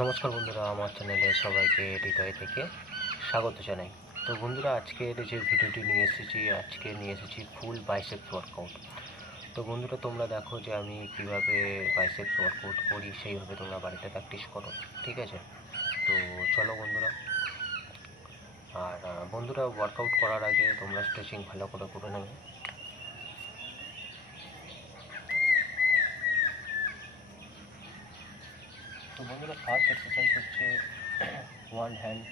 নমস্কার বন্ধুরা, আমার চ্যানেলে সবাইকে হৃদয় থেকে স্বাগত জানাই। তো বন্ধুরা, আজকের যে ভিডিওটি নিয়ে এসেছি ফুল বাইসেপস ওয়ার্কআউট। তো বন্ধুরা, তোমরা দেখো যে আমি কিভাবে বাইসেপস ওয়ার্কআউট করি, সেইভাবে তোমরা বাড়িতে প্র্যাকটিস করো, ঠিক আছে? তো চলো বন্ধুরা। আর বন্ধুরা, ওয়ার্কআউট করার আগে তোমরা স্ট্রেচিং ভালো করে নেবে। তো বন্ধুরা, ফার্স্ট এক্সারসাইজ হচ্ছে ওয়ান হ্যান্ড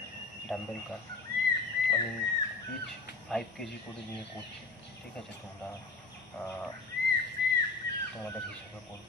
ডাম্বেল কার। আমি ইচ 5 কেজি করে নিয়ে করছি, ঠিক আছে? তোমরা তোমাদের হিসেবে করো।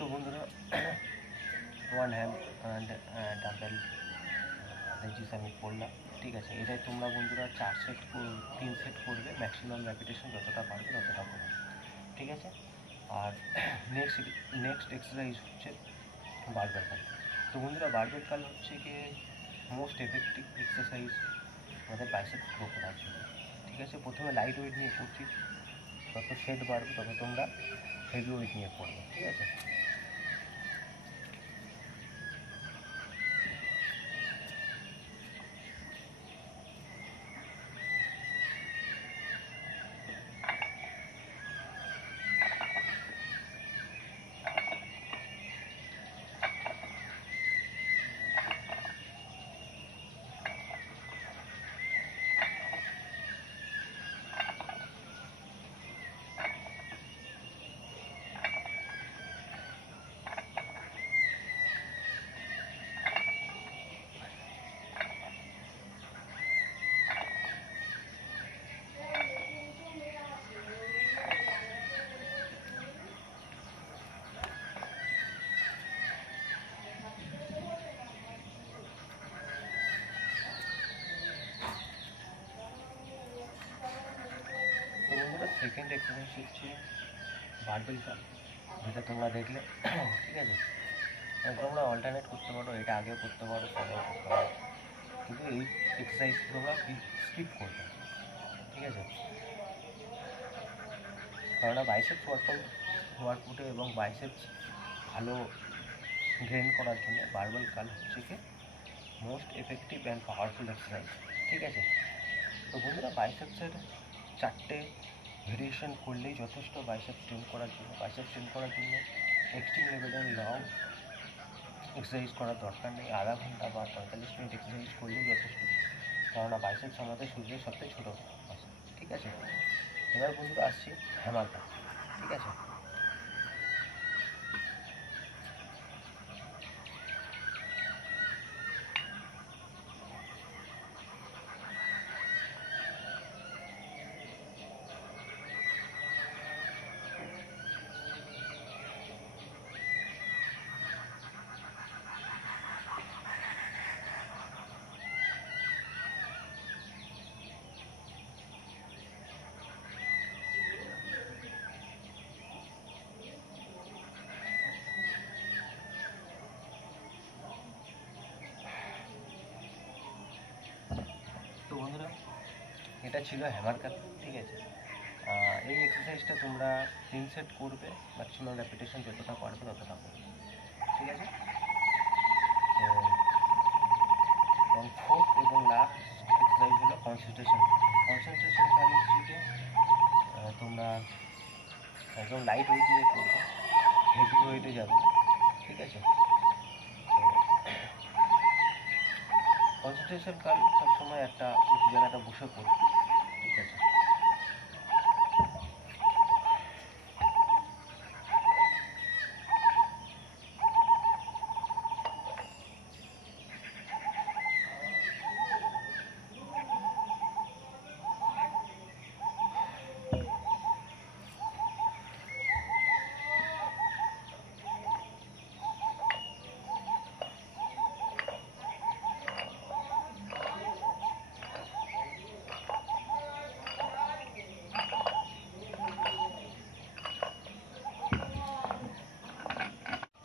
তো বন্ধুরা, ওয়ান হ্যান্ড ডাম্বেল রেজিস আমি করলাম, ঠিক আছে? এটাই তোমরা বন্ধুরা 3 সেট করবে, ম্যাক্সিমাম রেপিটেশন যতটা পারবে ততটা করবে, ঠিক আছে? আর নেক্সট এক্সারসাইজ হচ্ছে বারবেল কাল। তো বন্ধুরা, বারবেল কাল হচ্ছে গিয়ে মোস্ট এফেক্টিভ এক্সারসাইজ আমাদের বাইসেপস গ্রো করার জন্য, ঠিক আছে? প্রথমে লাইট ওয়েট নিয়ে করছি, যত সেট বাড়বে তত তোমরা হেভি ওয়েট নিয়ে করবে, ঠিক আছে? সেকেন্ড এক্সারসাইজ হচ্ছে বারবেল কাল, যেটা তোমরা দেখলে, ঠিক আছে? তোমরা অল্টারনেট করতে পারো, এটা আগেও করতে পারো, পরেও করতে পারো, কিন্তু এই এক্সারসাইজ তোমরা স্কিপ করবে, ঠিক আছে? কারণ বাইসেপস ওয়ার্কআউটে এবং বাইসেপস ভালো গেইন করার জন্য বারবেল কাল হচ্ছে কি most effective and powerful exercise, ঠিক আছে? তো বন্ধুরা, বাইসেপসের 4টে ভেরিয়েশন করলেই যথেষ্ট বাইসেপস ট্রেন করার জন্য। এক্সট্রিম লেভেলের লং এক্সারসাইজ করার দরকার নেই, আধা ঘন্টা বা 45 মিনিট এক্সারসাইজ করলেই যথেষ্ট, কেননা বাইসেপস আমাদের শরীরের সবথেকে ছোটো মাসল, ঠিক আছে? এবার বন্ধুরা আসছি হ্যামার কাজ, ঠিক আছে? তো বন্ধুরা, এটা ছিল হ্যামার কাট, ঠিক আছে? এই এক্সারসাইজটা তোমরা 3 সেট করবে, ম্যাক্সিমাম রেপিটেশন যতটা পারবে ততটা করবে, ঠিক আছে? তো এবং ফোর্থ এবং লাস্ট এক্সারসাইজ হলো কনসেন্ট্রেশন কাল হচ্ছে যে তোমরা একদম লাইট ওয়েট নিয়ে করবে, হেভি ওয়েটে যাবে না, ঠিক আছে? তো কনসেন্ট্রেশন কাল সবসময় একটা উঁচু জায়গাটা বসে করবে, ঠিক আছে?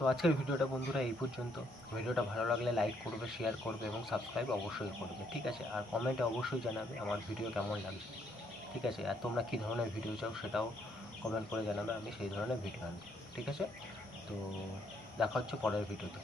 তো আজকের ভিডিওটা বন্ধুরা এই পর্যন্ত। ভিডিওটা ভালো লাগলে লাইক করবে, শেয়ার করবে এবং সাবস্ক্রাইব অবশ্যই করবে, ঠিক আছে? আর কমেন্টে অবশ্যই জানাবে আমার ভিডিও কেমন লাগছে, ঠিক আছে? আর তোমরা কী ধরনের ভিডিও চাও সেটাও কমেন্ট করে জানাবে, আমি সেই ধরনের ভিডিও আনবো, ঠিক আছে? তো দেখা হচ্ছে পরের ভিডিওতে।